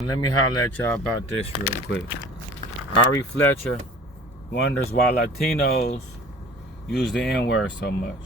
Let me holler at y'all about this real quick. Fletcher wonders why Latinos use the N-word so much.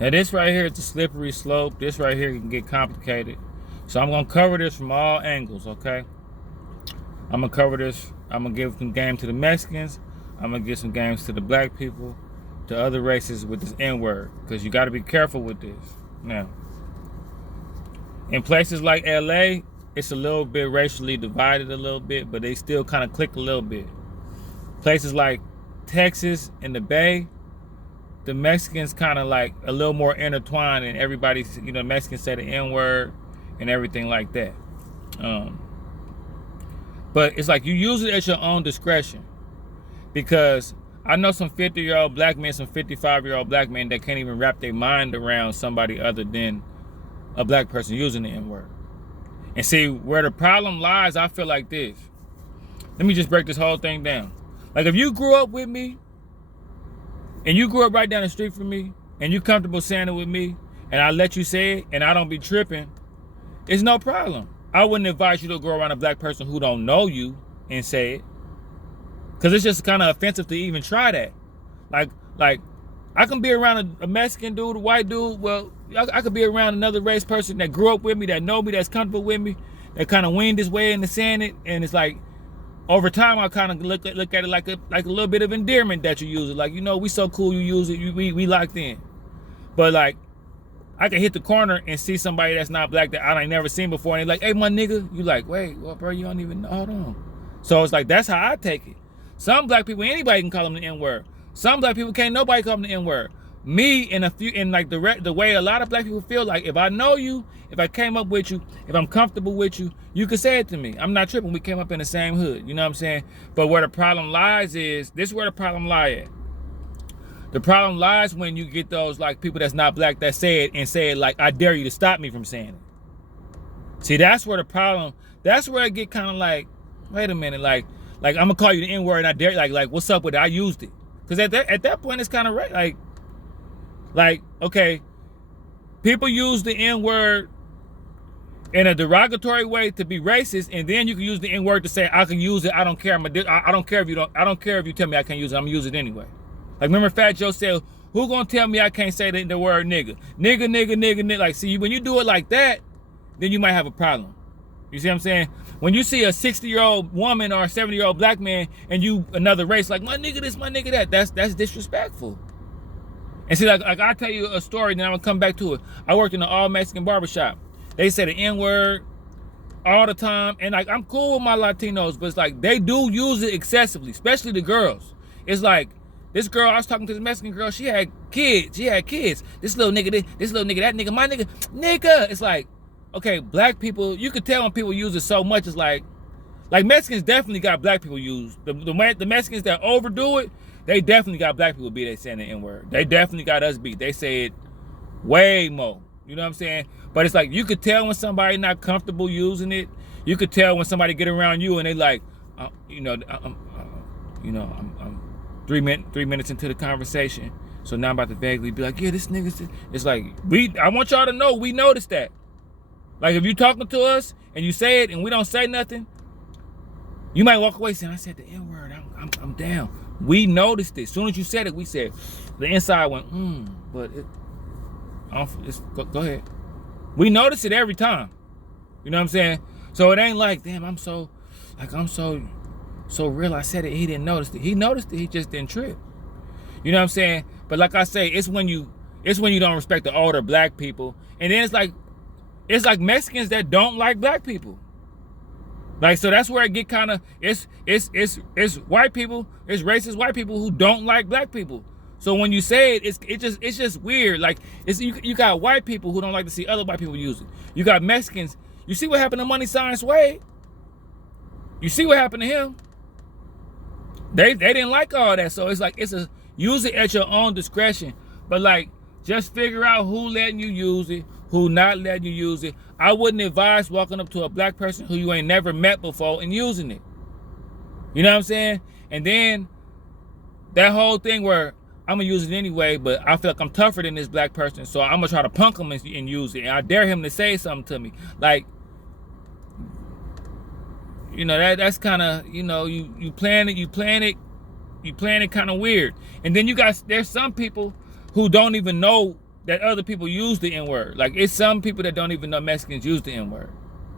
Now this right here is a slippery slope. This right here can get complicated. So I'm gonna cover this from all angles, okay? I'm gonna cover this. I'm gonna give some game to the Mexicans. I'm gonna give some games to the black people, to other races with this N-word, because you gotta be careful with this. Now, in places like LA, it's a little bit racially divided a little bit, but they still kind of click a little bit. Places like Texas and the Bay, the Mexicans kind of like a little more intertwined, and everybody's, Mexicans say the N-word and everything like that. But it's like you use it at your own discretion, because I know some 50-year-old black men, some 55-year-old black men that can't even wrap their mind around somebody other than a black person using the N-word. And see, where the problem lies, I feel like this. Let me just break this whole thing down. Like, if you grew up with me, and you grew up right down the street from me, and you comfortable saying it with me, and I let you say it, and I don't be tripping, it's no problem. I wouldn't advise you to go around a black person who don't know you and say it. Because it's just kind of offensive to even try that. Like, I can be around a Mexican dude, a white dude. Well, I could be around another race person that grew up with me, that know me, that's comfortable with me, that kind of winged his way into saying it. And it's like, over time, I kind of look at it like a little bit of endearment that you use it. Like, we so cool, you use it, we locked in. But like, I can hit the corner and see somebody that's not black that I ain't never seen before, and they're like, "Hey, my nigga," you like, "Wait, well, bro, you don't even know." Hold on. So it's like, that's how I take it. Some black people, anybody can call them the N-word. Some black people can't nobody call them the N-word. Me and like the way a lot of black people feel, like, if I know you, if I came up with you, if I'm comfortable with you, you can say it to me. I'm not tripping. We came up in the same hood. You know what I'm saying? But where the problem lies is, this is where the problem lies at. The problem lies when you get those like people that's not black that say it like, "I dare you to stop me from saying it." See, that's where the problem, that's where I get kind of like, wait a minute, like I'm gonna call you the N-word and I dare you, like what's up with it? I used it. Because at that point, it's kind of right. Like, okay, people use the N-word in a derogatory way to be racist, and then you can use the N-word to say, "I can use it. I don't care. I don't care if you don't. I don't care if you tell me I can't use it. I'm gonna use it anyway." Like, remember Fat Joe said, "Who gonna tell me I can't say the word nigga? Nigga." Like, see, when you do it like that, then you might have a problem. You see what I'm saying? When you see a 60-year-old woman or a 70-year-old black man and you another race, like, "My nigga this, my nigga that," that's disrespectful. And see, like I'll tell you a story, then I'm gonna come back to it. I worked in an all-Mexican barbershop. They say the N-word all the time, and like, I'm cool with my Latinos, but it's like they do use it excessively, especially the girls. It's like, this girl, I was talking to this Mexican girl, she had kids. This little nigga, this little nigga, that nigga, my nigga, nigga. It's like, okay, black people, you could tell when people use it so much. It's like Mexicans definitely got black people use. The Mexicans that overdo it, they definitely got black people beat. They saying the N-word. They definitely got us beat. They say it way more. You know what I'm saying? But it's like, you could tell when somebody not comfortable using it. You could tell when somebody get around you and they like, I'm 3 minutes into the conversation, so now I'm about to vaguely be like, "Yeah, this nigga." It's like, I want y'all to know, we noticed that. Like, if you talking to us and you say it and we don't say nothing, you might walk away saying, "I said the N-word. I'm down." We noticed it. As soon as you said it, we said, the inside went, but go ahead. We notice it every time. You know what I'm saying? So it ain't like, damn, I'm so real. I said it, he didn't notice it. He noticed it, he just didn't trip. You know what I'm saying? But like I say, it's when you don't respect the older black people. And then it's like Mexicans that don't like black people. Like, so that's where it get kind of, it's white people, it's racist white people who don't like black people. So when you say it, it's just weird. Like, you got white people who don't like to see other white people use it. You got Mexicans. You see what happened to Money Science Wade? You see what happened to him? They didn't like all that. So it's like, use it at your own discretion. But like, just figure out who letting you use it, who not letting you use it. I wouldn't advise walking up to a black person who you ain't never met before and using it. You know what I'm saying? And then that whole thing where I'm gonna use it anyway, but I feel like I'm tougher than this black person, so I'm gonna try to punk him and use it. And I dare him to say something to me. Like, You know, that's kind of, you know, you plan it kind of weird. And then there's some people who don't even know that other people use the N-word. Like, it's some people that don't even know Mexicans use the N-word.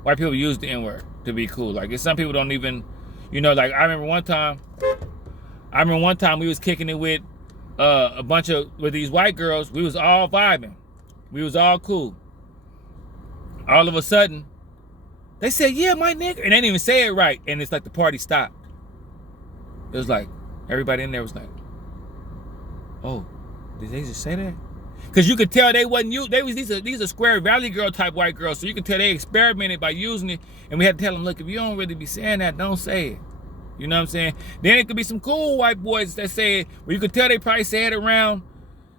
White people use the N-word to be cool. Like, it's some people don't even, you know, like, I remember one time we was kicking it with with these white girls. We was all vibing. We was all cool. All of a sudden, they said, yeah, my nigga. And they didn't even say it right. And it's like the party stopped. It was like, everybody in there was like, oh, did they just say that? Because you could tell they wasn't you. These are Square Valley girl type white girls. So you could tell they experimented by using it. And we had to tell them, look, if you don't really be saying that, don't say it. You know what I'm saying? Then it could be some cool white boys that say it, where you could tell they probably say it around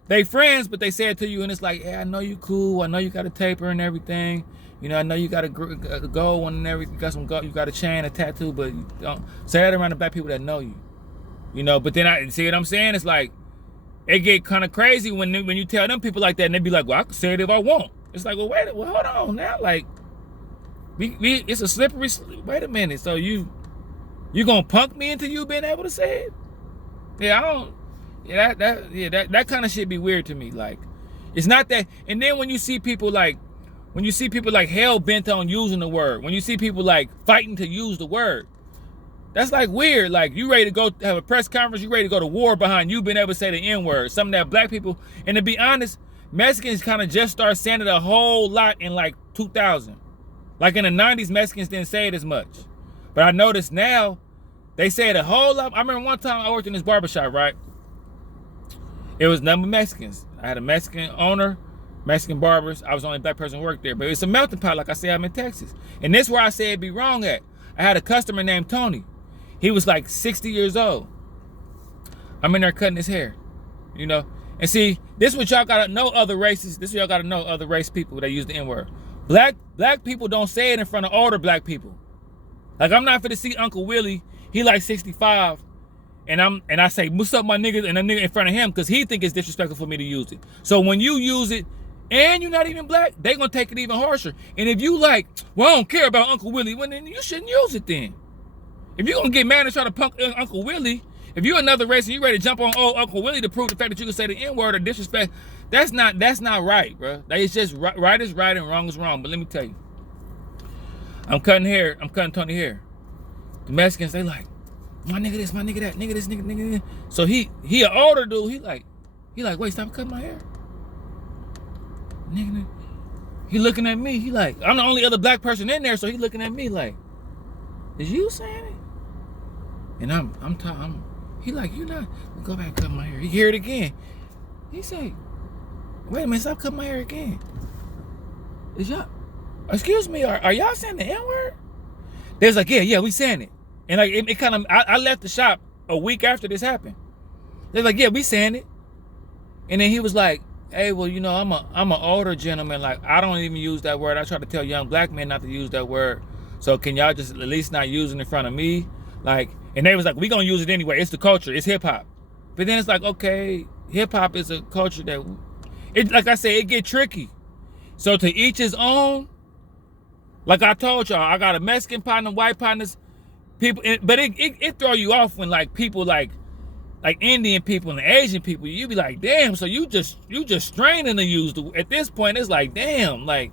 they friends, but they say it to you, and it's like, yeah, I know you cool. I know you got a taper and everything. You know, I know you got a gold one and everything. You got some gold. You got a chain, a tattoo, but you don't say that around the black people that know you. You know, but then I see what I'm saying. It's like it get kind of crazy when you tell them people like that, and they be like, well, I can say it if I want. It's like, well, hold on now. Like, it's a slippery. Wait a minute. So you gonna punk me into you being able to say it? Yeah, I don't. Yeah, that kind of shit be weird to me. Like, it's not that. And then when you see people like hell bent on using the word, when you see people like fighting to use the word, that's like weird. Like, you ready to go have a press conference, you ready to go to war behind you being able to say the N-word. Something that black people, and to be honest, Mexicans kind of just started saying it a whole lot in like 2000. Like in the 90s, Mexicans didn't say it as much. But I noticed now, they say it a whole lot. I remember one time I worked in this barbershop, right? It was nothing but Mexicans. I had a Mexican owner, Mexican barbers. I was the only black person who worked there. But it's a melting pot, like I say, I'm in Texas. And this is where I say it'd be wrong at. I had a customer named Tony. He was like 60 years old. I'm in there cutting his hair, you know? And see, this is what y'all gotta know other races. This is what y'all gotta know other race people that use the N-word. Black people don't say it in front of older black people. Like, I'm not finna see Uncle Willie, he like 65, and I say, what's up, my niggas, and a nigga in front of him, because he think it's disrespectful for me to use it. So when you use it, and you're not even black, they gonna take it even harsher. And if you like, well, I don't care about Uncle Willie, well, then you shouldn't use it then. If you're gonna get mad and try to punk Uncle Willie, if you're another race and you ready to jump on old Uncle Willie to prove the fact that you can say the N-word or disrespect, that's not right, bro. It's just right is right and wrong is wrong. But let me tell you, I'm cutting Tony hair. The Mexicans, they like, my nigga this, my nigga that, nigga this, nigga that. So he an older dude, he like, wait, stop cutting my hair. Nigga, he looking at me, he like, I'm the only other black person in there, so he looking at me like, is you saying it? And he like, you not, go back and cut my hair. He hear it again. He say, wait a minute, stop cutting my hair again. Is y'all, excuse me, are y'all saying the N-word? They was like, yeah, we saying it. And like, it kind of, I left the shop a week after this happened. They're like, yeah, we saying it. And then he was like, hey, well, you know, I'm an older gentleman. Like, I don't even use that word. I try to tell young black men not to use that word. So can y'all just at least not use it in front of me? Like, and they was like, we gonna use it anyway. It's the culture. It's hip hop. But then it's like, okay, hip hop is a culture that, like I said, it get tricky. So to each his own. Like I told y'all, I got a Mexican partner, white partners, people, but it throw you off when like people like Indian people and Asian people, you be like, damn, so you just straining to use the, at this point, it's like, damn, like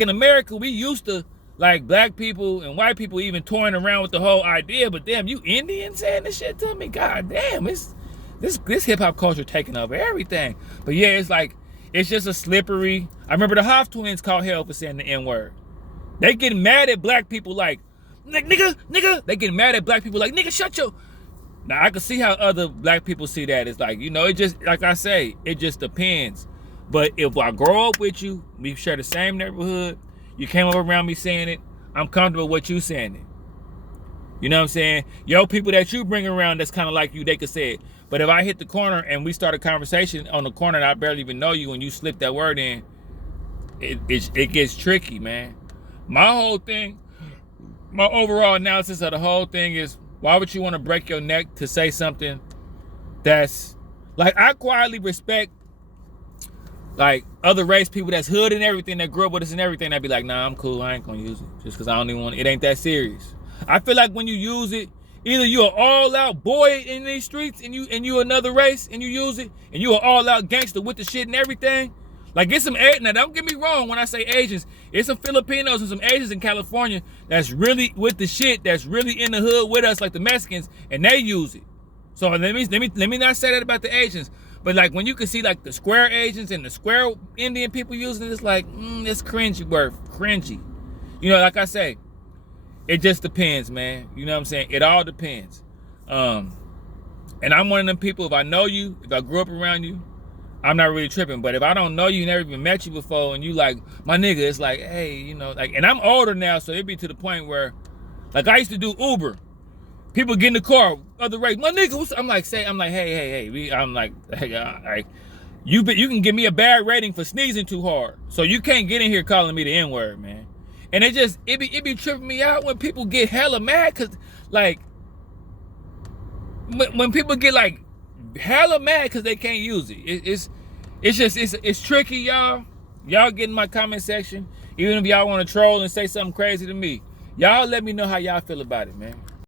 in America, we used to, like, black people and white people even toying around with the whole idea, but damn, you Indian saying this shit to me? God damn, it's this hip-hop culture taking over everything. But yeah, it's like, it's just a slippery. I remember the Hoff twins called hell for saying the N-word. They getting mad at black people like, nigga. They getting mad at black people like, nigga, shut your. Now, I can see how other black people see that. It's like, you know, it just, like I say, it just depends. But if I grow up with you, we share the same neighborhood, you came up around me saying it, I'm comfortable with you saying it. You know what I'm saying? Yo, people that you bring around that's kind of like you, they could say it. But if I hit the corner and we start a conversation on the corner and I barely even know you and you slip that word in, it gets tricky, man. My whole thing, my overall analysis of the whole thing is, why would you want to break your neck to say something that's, like, I quietly respect, like, other race people that's hood and everything, that grew up with us and everything, that be like, nah, I'm cool, I ain't gonna use it. Just cause I don't even want it ain't that serious. I feel like when you use it, either you're an all-out boy in these streets and you another race and you use it, and you an all-out gangster with the shit and everything. Like it's some, now don't get me wrong when I say Asians, it's some Filipinos and some Asians in California that's really with the shit, that's really in the hood with us, like the Mexicans, and they use it. So let me not say that about the Asians, but like when you can see like the square Asians and the square Indian people using it, it's like, it's cringy. You know, like I say, it just depends, man. You know what I'm saying? It all depends. And I'm one of them people, if I know you, if I grew up around you, I'm not really tripping. But if I don't know you, never even met you before, and you like, my nigga, it's like, hey, you know, like, and I'm older now, so it'd be to the point where, like, I used to do Uber. People get in the car, other race, my nigga, I'm like, hey, I'm like, hey, you can give me a bad rating for sneezing too hard. So you can't get in here calling me the N-word, man. And it be tripping me out when people get hella mad, cause like, when people get like hella mad cause they can't use it. It's tricky, y'all. Y'all get in my comment section. Even if y'all want to troll and say something crazy to me, y'all let me know how y'all feel about it, man.